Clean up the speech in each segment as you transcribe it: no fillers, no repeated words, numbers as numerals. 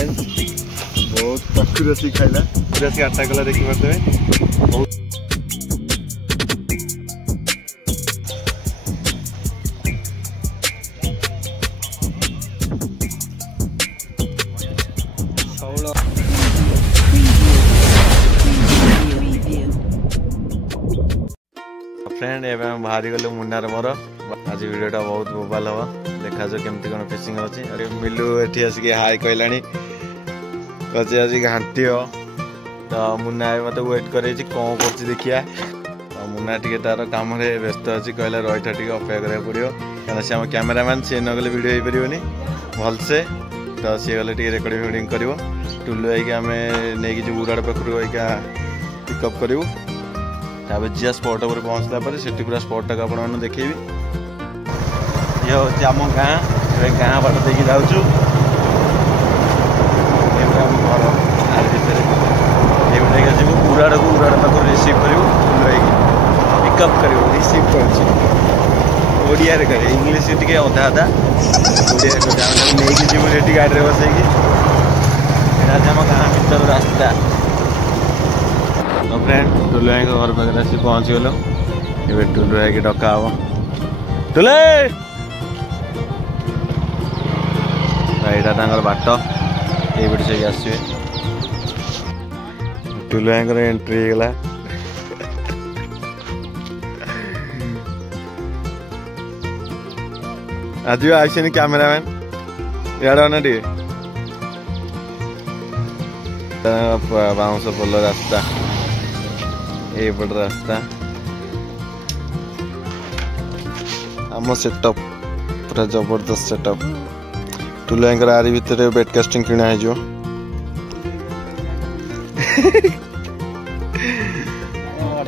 Friend बहुत पाखुर आसिक खाइला पूरा आसिक आटा कला देखी पारे बहुत फ्रेंड एवं बाहरी गले मुन्नार मोर आज वीडियोटा बहुत मोबाइल हम देखा जो केमती कौन फिशिंग अच्छी अरे मिलू एठी आसिक हाय कहलानी कचे आज घाटी हो तो मुन्ना मत वेट करे कौन कर देखिया तो मुन्ना टी तार कम व्यस्त अच्छी कहला रहीथा टे अपेक्षा करा पड़ो क्या सी आम कैमेरामैन सी नगले वीडियो हो पारे भलसे तो सी गले टे रेकर्डिंग फेकर्डिंग कर टुलु आई आम नहीं जी उड़ाड़ पाखु पिकअप करूँ जिया स्पॉट पर पहुँचला से पूरा स्पॉट टाक आप देखेबी ये हूँ आम गाँ गाँ बाट देखिए जाऊँ घर आर भर ये जी उड़ाड़ को उड़ाड़ पाख रिसीव कर पिकअप कर रिसीव करिया करे इंग्लीश टे अधा अधा नहीं जीव गाड़ी में बसैकी आम गाँ भर रास्ता तो फ्रेंड टुलु भाई घर पाखे आसी पहुँच गल ये टुलु भाई की डका हम टुलु यहाँ बाट ये से आसवे टुलु भाई एंट्री होगा आज आसन कैमेरामैन इे ना टे बाउंस पोल रास्ता ये पट रास्ता आम सेटअप पूरा जबरदस्त सेटअप टुलु भाई आरी भितर बेडकास्टिंग किणा हो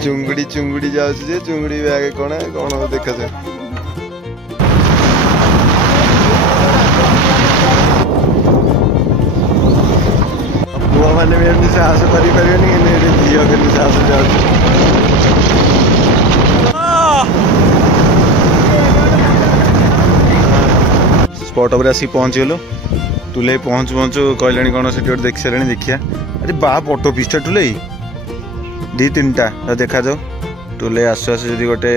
चुंगुड़ी चुंगुड़ी जाऊे चुंगुड़ी बैग कौन कौन देखा जाए पुआ मैंने भी साहस कर झील के साहस जाऊँ स्पॉट पर आसिक पहुँच गलु टुले पहुँचु पहुँचु कहले कौन से देख सारे देखिया अरे बा बट पिसटा टुले दी तीन टा देखा जाऊ टुले आसु आसु जदि गोटे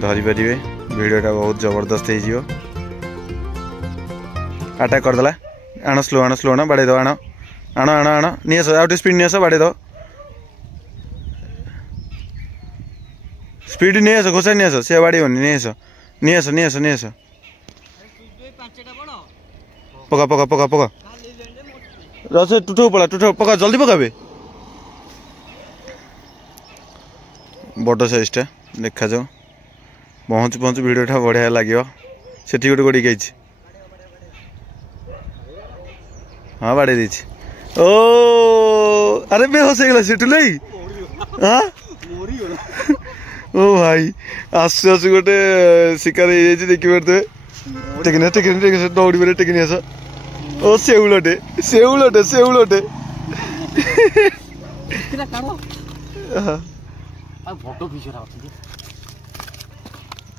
धरी पारे भिडियोटा बहुत जबरदस्त हो अटैक करदेला आण स्लो आण बाड़े दो आण आण आण आण नहीं आस आउट स्पीड नहीं आस बाड़े दो स्पीड नहीं आस घोषा नहीं आस से बाड़ी नहीं आस नहीं आस नहीं आस नहीं आस पका पका पका पका रस टूट पड़ा टूट पका जल्दी पकाबे बड़ साइजटा देखा जाऊ पहुँचु पहुँचु भिडियोटा बढ़िया लगे से गोटे गोड़ी गई हाँ बाड़े दी ओ अरे बेहोश हो गला से टुलई हाँ ओ भाई आसु आसु गोटे शिकार हो देखी पारे टेकिन टेकिन टेकिन दौड़ी पारे टेकिन आस ओ सेउलटे सेउलटे सेउलटे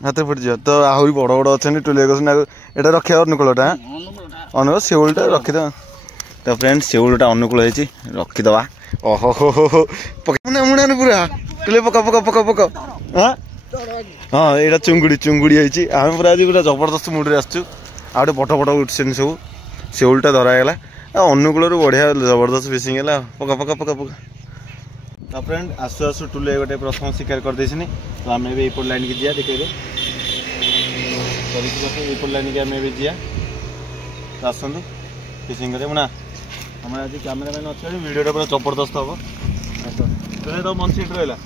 हाथ फट जा तो आहरी बड़ बड़ अच्छा टुले यहाँ रखा अनुकूलटा अनुकूल सेउलटा रखीद तो फ्रेंड सेउलटा अनुकूल हो रखीदवा ओहो हो मुना मुना पूरा टुले पका पका पका पका हाँ हाँ यहाँ चुंगुड़ी चुंगुड़ी होती आम पूरा आज पूरा जबरदस्त मुड्रे आसचु आ गए बट बट उठन सब सेउलटा धरागला अनुकूल बढ़िया जबरदस्त फिशिंग है पका पका पका पका तो फ्रेंड आसु आसु टुले गोटे प्रथम शिकार कर देछनी तो आम भी एपट लाइन की जिया देखेबे एपट लाइन की आम भी जिया तो आसतु फिशिंग करें मुना आम आज कैमेरामैन अच्छे वीडियोटा पूरा जबरदस्त हम तो मन सीट रहा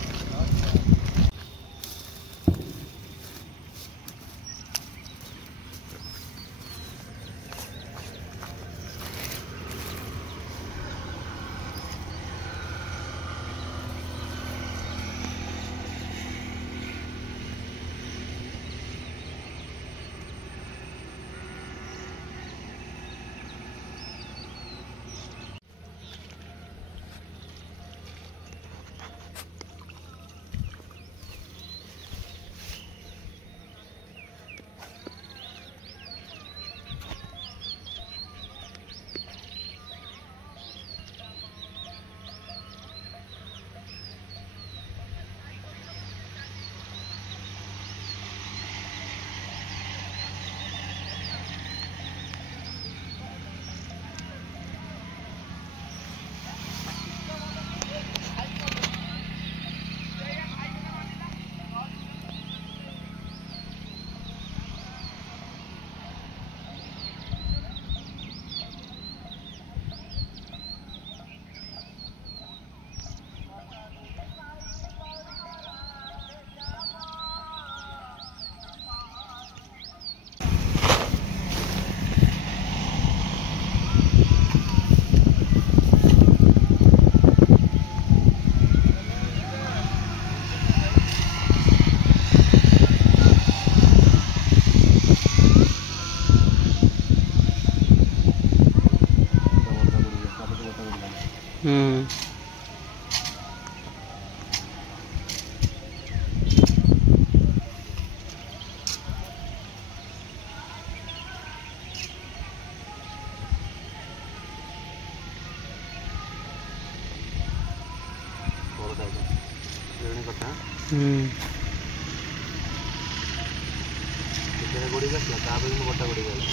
गोड़ी गला गोटा गोड़ी गला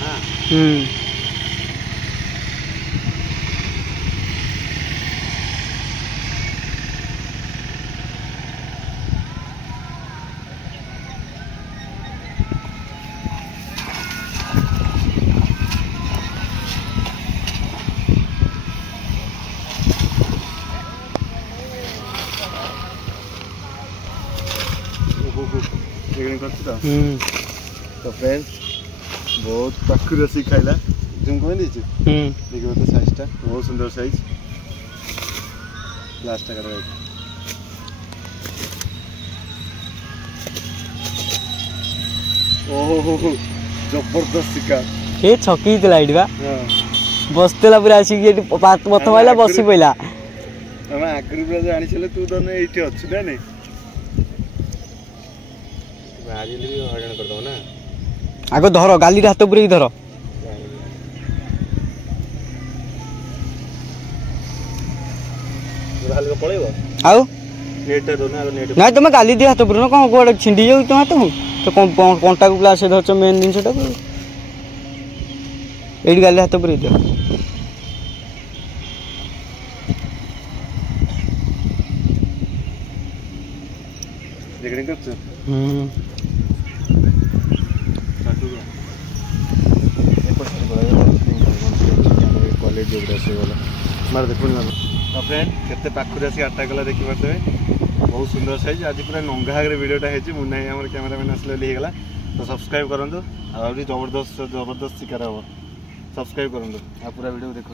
हाँ तो फ्रेंड्स बहुत पाखुर आसी खाइला तुम कौन दीजिए देखो तो साइज टा बहुत सुंदर साइज लास्ट टा कर ओहो जबरदस्त शिकार ए छकी लाइट बा बसतेला पूरा आसी प्रथम आइला बसी पइला हम आगरी पूरा जानि छले तू तो एठी अछि ना नै आज भी हरण कर दो ना आगो धर गाली हाथ पुरे धर आउ ना तुम गाली दी हाथ पुरे कौन गोड़ छिंडी जाऊ तुम हाथ तो कंटा को प्लास धरच मेन जिनटा ये गाली हाथ पुरे दियो देखने कर क्वालिटी मार देखो ना तो फ्रेंड केते पाखुर आसी आटा गला देखि पारते बहुत सुंदर साइज आज पूरा नंगा आगे वीडियोटा है मुन्ना आम कैमेरामैन आसले होगा तो सब्सक्राइब करूँ आज जबरदस्त शिकार हम सब्सक्राइब करूँ आ पूरा वीडियो देखो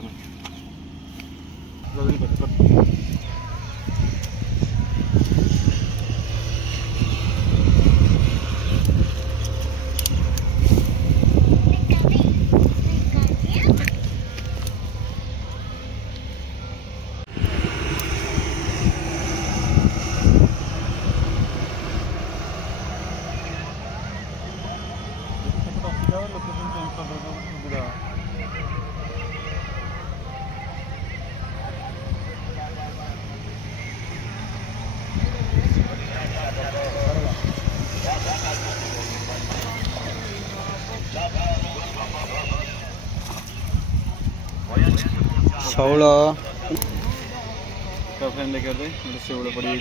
शौल तो फ्रेंड देखते गोटे शेउल पड़ जाए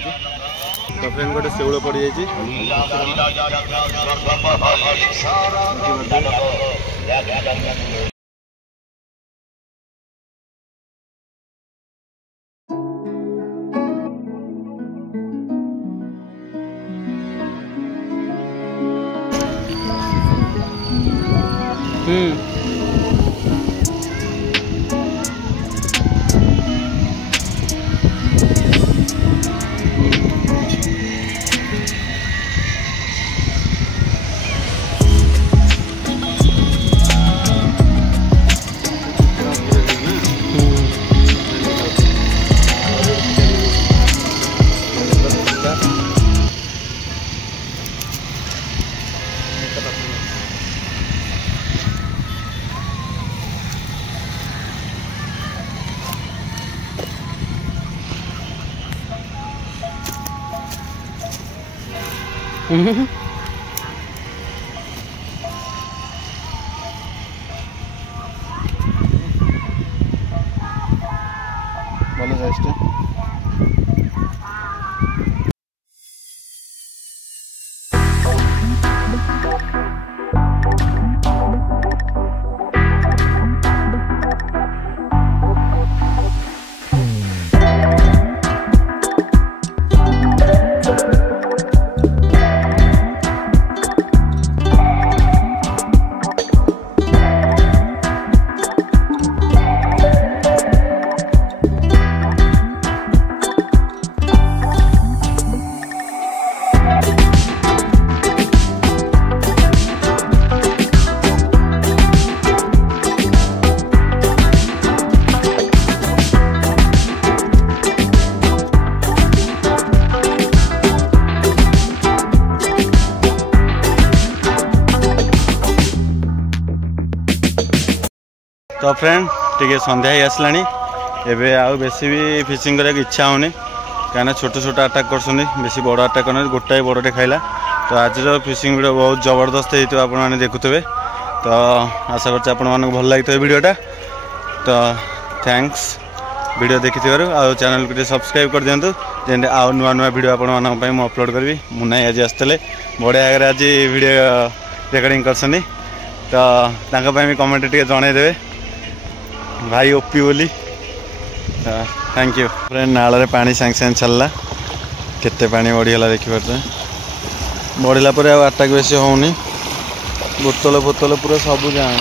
तो फ्रेंड गोटे शेउल पड़ जाए भल साइज तो फ्रेंड टे सन्ध्या ही आसला एवं आउ बेसी भी फिशिंग करने इच्छा होनी कहीं छोट छोट आटाक कर बेसी बड़ आटाक करना गोटाए बड़टे खाइला। तो आज फिशिंग वीडियो बहुत जबरदस्त होती आपने देखुवे। तो आशा करते आपण मानक भल लगी वीडियोटा। तो थैंक्स वीडियो देखि चैनल को सब्सक्राइब कर दिंतु जेमती आउ नुआ नुआ वीडियो आपण मैं अपलोड करी। मुन्ना आज आसते बढ़िया आगे आज वीडियो रेकर्डिंग करसनी। तो भी कमेंट टे जनईदे भाई ओपी बोली। Thank you friend. नाल पानी सांगे सांगे चलला केते पानी बढ़ीगला देखिए। बढ़ला पर आटाक बेसी होनी बोतल बोतल पूरा सब जाए।